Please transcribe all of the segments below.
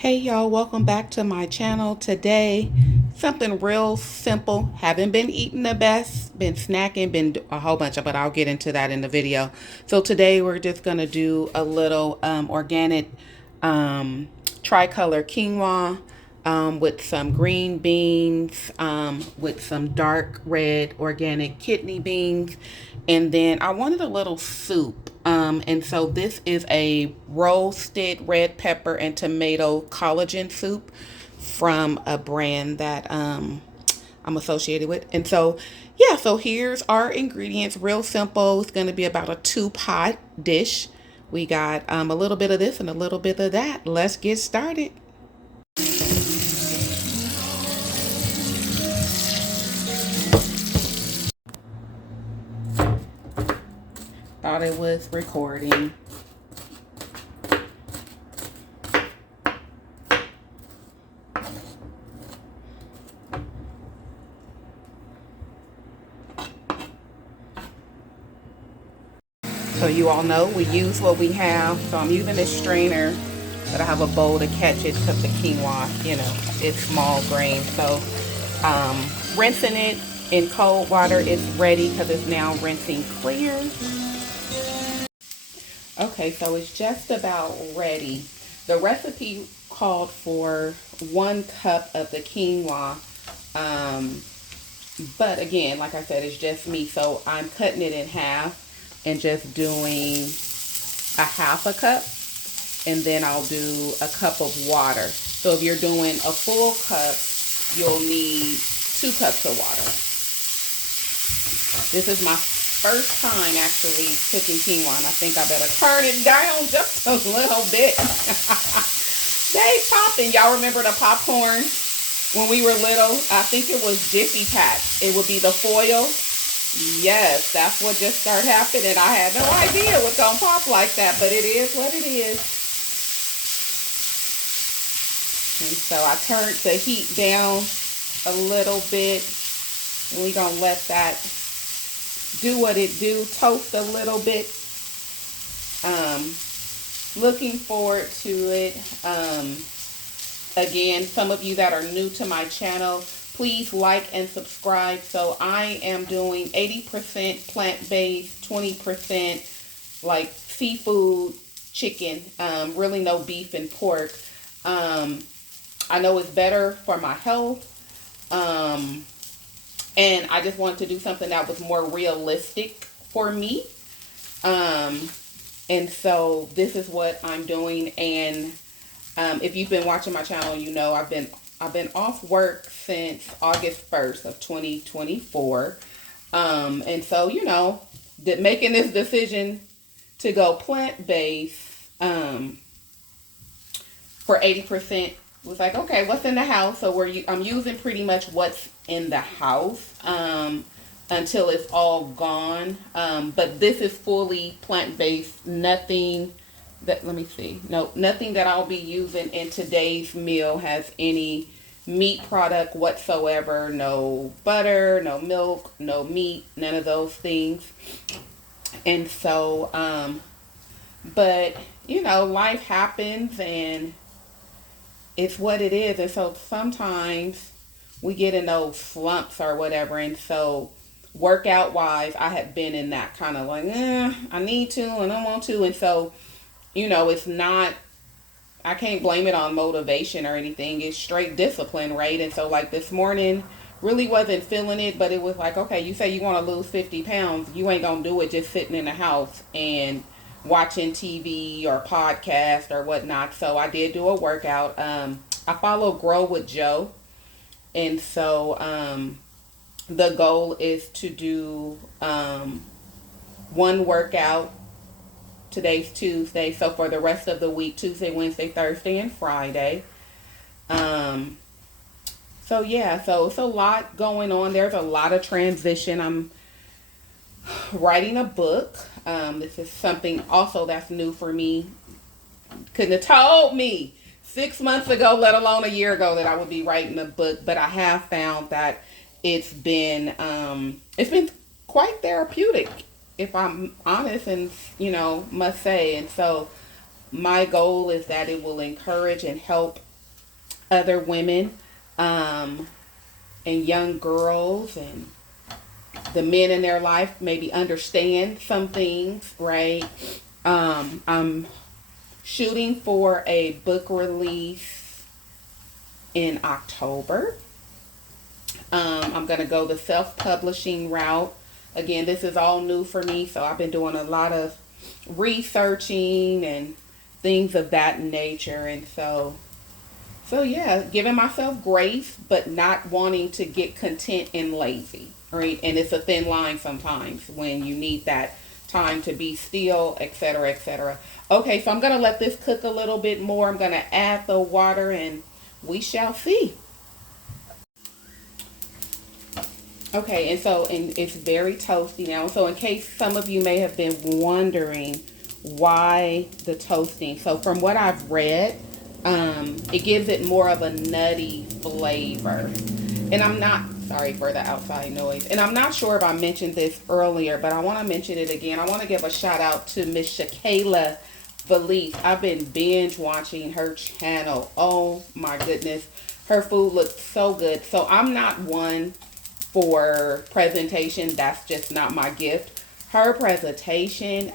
Hey y'all, welcome back to my channel. Today, something real simple. Haven't been eating the best, been snacking, been a whole bunch of, but I'll get into that in the video. So today we're just gonna do a little organic tricolor quinoa with some green beans, with some dark red organic kidney beans, and then I wanted a little soup. And so this is a roasted red pepper and tomato collagen soup from a brand that I'm associated with. And so, yeah, so here's our ingredients. Real simple. It's going to be about a 2-pot dish. We got a little bit of this and a little bit of that. Let's get started. Thought it was recording. So you all know we use what we have. So I'm using this strainer, but I have a bowl to catch it because the quinoa, it's small grain. So rinsing it in cold water is ready because it's now rinsing clear. Okay, so it's just about ready. The recipe called for 1 cup of the quinoa. But again, like I said, it's just me. So I'm cutting it in half and just doing a 1/2 cup. And then I'll do a cup of water. So if you're doing a full cup, you'll need 2 cups of water. This is my first time actually cooking quinoa, and I think I better turn it down just a little bit. They popping. Y'all remember the popcorn when we were little? I think it was Jiffy Packs. It would be the foil. Yes, that's what just started happening. I had no idea it was gonna pop like that, but it is what it is. And so I turned the heat down a little bit, and we're gonna let that do what it do, toast a little bit. Looking forward to it. Again, some of you that are new to my channel, please like and subscribe. So I am doing 80% plant-based, 20% like seafood, chicken, really no beef and pork. I know it's better for my health. And I just wanted to do something that was more realistic for me. And so this is what I'm doing. And if you've been watching my channel, you know I've been off work since August 1st of 2024. And so, making this decision to go plant-based for 80% was like, okay, what's in the house? So I'm using pretty much what's in the house until it's all gone. But this is fully plant-based. Nothing that, let me see. No, nothing that I'll be using in today's meal has any meat product whatsoever. No butter, no milk, no meat, none of those things. And so, but life happens and it's what it is. And so sometimes we get in those slumps or whatever. And so workout wise, I had been in that kind of like, I need to and I want to. And so, it's not, I can't blame it on motivation or anything. It's straight discipline, right? And so like this morning, really wasn't feeling it, but it was like, okay, you say you want to lose 50 pounds. You ain't going to do it just sitting in the house and watching TV or podcast or whatnot. So I did do a workout. I follow Grow with Joe. And so the goal is to do one workout. Today's Tuesday. So for the rest of the week, Tuesday, Wednesday, Thursday, and Friday. So yeah, so it's a lot going on. There's a lot of transition. I'm writing a book. This is something also that's new for me. Couldn't have told me 6 months ago, let alone a year ago, that I would be writing a book. But I have found that it's been quite therapeutic, if I'm honest, and must say. And so my goal is that it will encourage and help other women, and young girls and the men in their life maybe understand some things, right? I'm shooting for a book release in October. I'm going to go the self publishing route. Again, this is all new for me, so I've been doing a lot of researching and things of that nature. And so yeah, giving myself grace, but not wanting to get content and lazy, right? And it's a thin line sometimes when you need that time to be still, etc., etc. Okay, so I'm gonna let this cook a little bit more. I'm gonna add the water, and we shall see. Okay, and it's very toasty now. So in case some of you may have been wondering why the toasting. So from what I've read, it gives it more of a nutty flavor. And I'm not, sorry for the outside noise. And I'm not sure if I mentioned this earlier, but I want to mention it again. I want to give a shout out to Miss Shakayla Felice. I've been binge watching her channel. Oh my goodness. Her food looks so good. So I'm not one for presentation. That's just not my gift. Her presentation,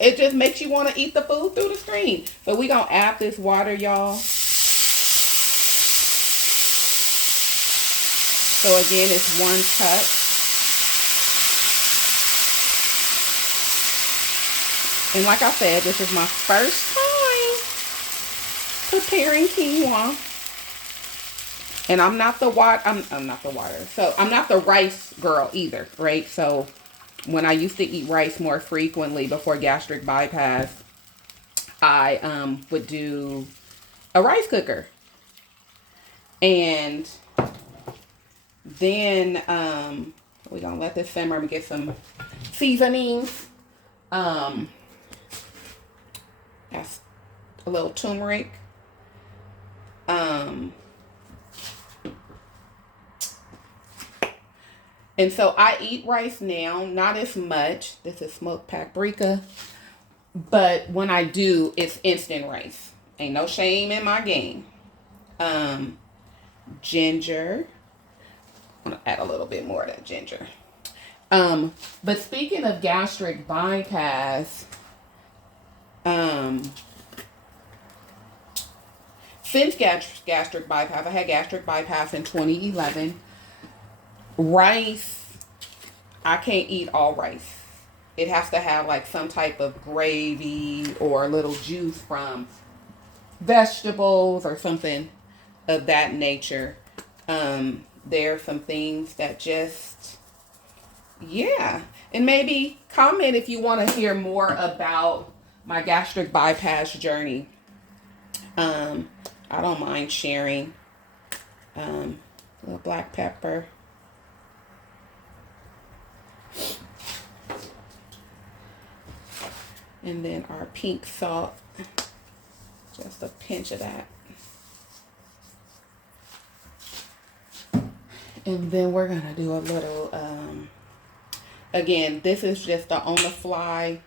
it just makes you want to eat the food through the screen. So we gonna add this water, y'all. So again, it's 1 cup. And like I said, this is my first time preparing quinoa. And I'm not the water. I'm not the water. So I'm not the rice girl either, right? So when I used to eat rice more frequently before gastric bypass, I would do a rice cooker. And then we're gonna let this simmer and get some seasonings. That's a little turmeric. And so I eat rice now, not as much. This is smoked paprika. But when I do, it's instant rice. Ain't no shame in my game. Ginger. I'm going to add a little bit more of that ginger. But speaking of gastric bypass, since gastric bypass, I had gastric bypass in 2011. Rice, I can't eat all rice. It has to have like some type of gravy or a little juice from vegetables or something of that nature. There are some things that just, yeah. And maybe comment if you want to hear more about my gastric bypass journey. I don't mind sharing. A little black pepper. And then our pink salt, just a pinch of that. And then we're gonna do a little, again, this is just the on the fly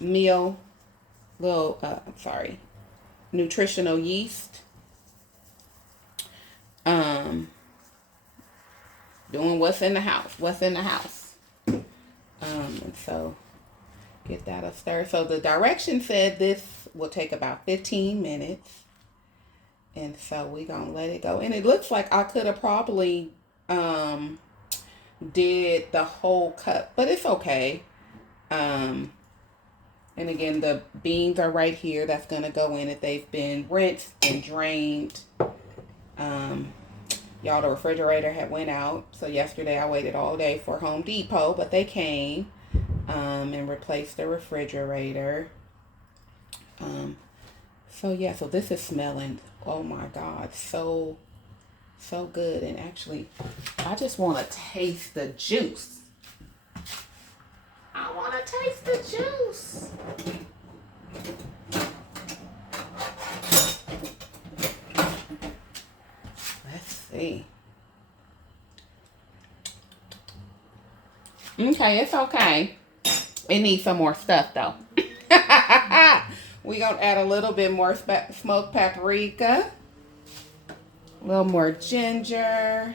meal, little, nutritional yeast. Doing what's in the house. And so get that a stir. So the direction said this will take about 15 minutes. And so we're going to let it go. And it looks like I could have probably did the whole cup, but it's okay. And again, the beans are right here. That's going to go in it. They've been rinsed and drained. Y'all, the refrigerator had went out. So yesterday I waited all day for Home Depot, but they came and replaced the refrigerator. So yeah, so this is smelling, oh my God, so good. And actually, I just want to taste the juice. I want to taste the juice. Let's see. Okay, it's okay. It needs some more stuff though. We're going to add a little bit more smoked paprika. A little more ginger.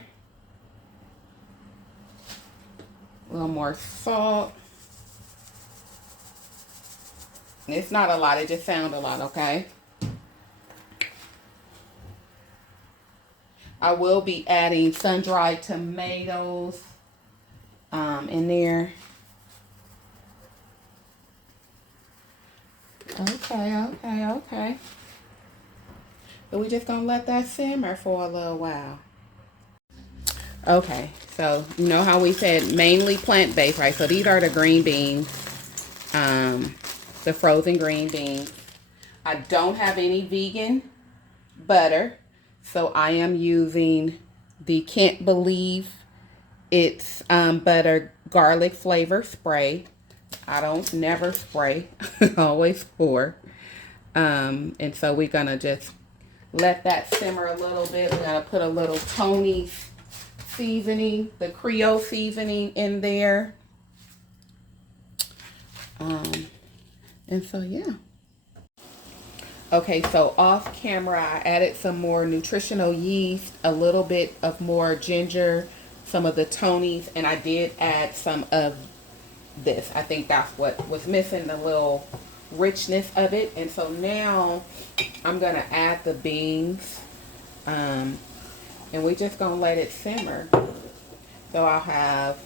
A little more salt. It's not a lot. It just sounds a lot, okay? I will be adding sun-dried tomatoes in there. Okay. So we're just going to let that simmer for a little while. Okay, so you know how we said mainly plant-based, right? So these are the green beans, the frozen green beans. I don't have any vegan butter, so I am using the Can't Believe It's butter garlic flavor spray. I don't never spray, always pour. And so we're gonna just let that simmer a little bit. We're gonna put a little Tony's seasoning, the Creole seasoning in there. And so yeah. Okay, so off camera, I added some more nutritional yeast, a little bit of more ginger, some of the Tony's, and I did add some of this. I think that's what was missing, the little richness of it. And so now I'm gonna add the beans, and we're just gonna let it simmer. So I'll have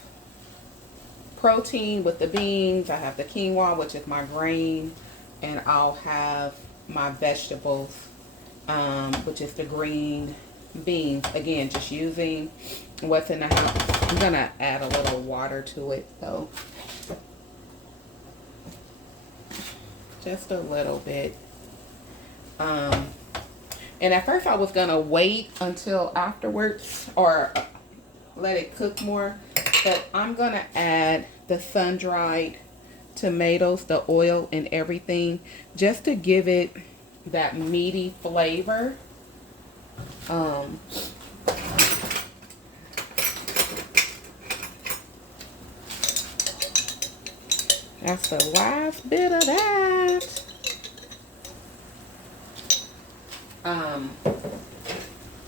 protein with the beans, I have the quinoa, which is my grain, and I'll have my vegetables, which is the green beans. Again, just using what's in the house. I'm gonna add a little water to it though, just a little bit. And at first I was gonna wait until afterwards or let it cook more, but I'm gonna add the sun-dried tomatoes, the oil and everything, just to give it that meaty flavor. That's the last bit of that.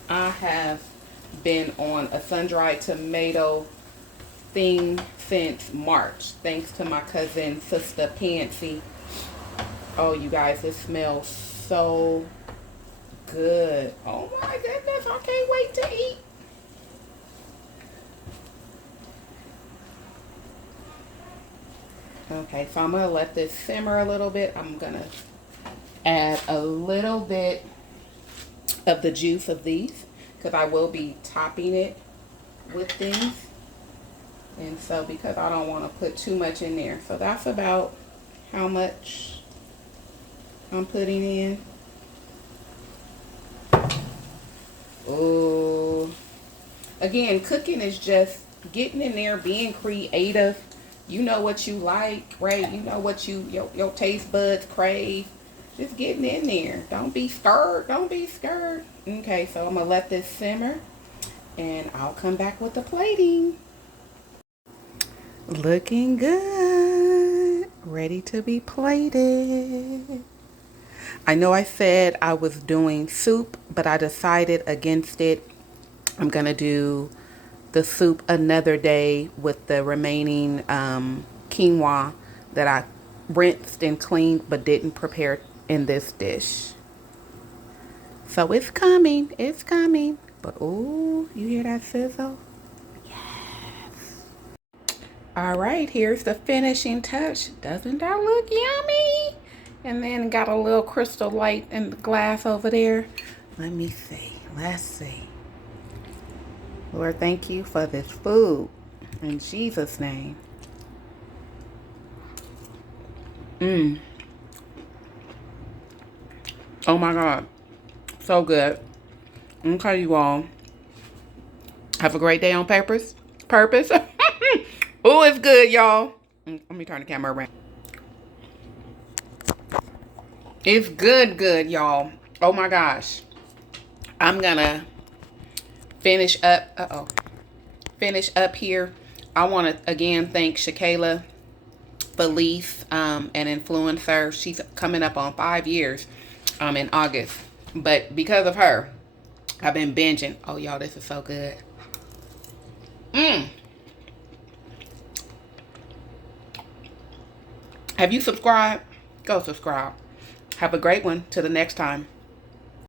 I have been on a sun-dried tomato thing since March, thanks to my cousin, Sister Pansy. Oh, you guys, it smells so good. Oh my goodness, I can't wait to eat. Okay, so I'm gonna let this simmer a little bit. I'm gonna add a little bit of the juice of these because I will be topping it with things. And so because I don't want to put too much in there. So that's about how much I'm putting in. Oh, again, cooking is just getting in there, being creative. You know what you like, right? You know what your taste buds crave. Just getting in there. Don't be scared. Don't be scared. Okay, so I'm going to let this simmer. And I'll come back with the plating. Looking good. Ready to be plated. I know I said I was doing soup, but I decided against it. I'm going to do the soup another day with the remaining quinoa that I rinsed and cleaned but didn't prepare in this dish. So it's coming. It's coming. But ooh, you hear that sizzle? Yes. All right, here's the finishing touch. Doesn't that look yummy? And then got a little crystal light in the glass over there. Let me see. Let's see. Lord, thank you for this food. In Jesus' name. Oh my God. So good. Okay, you all. Have a great day on purpose. Oh, it's good, y'all. Let me turn the camera around. It's good, y'all. Oh my gosh. I'm gonna finish up. Finish up here. I want to again thank Shakayla Felice, an influencer. She's coming up on 5 years in August. But because of her, I've been binging. Oh, y'all, this is so good. Mmm. Have you subscribed? Go subscribe. Have a great one. Till the next time.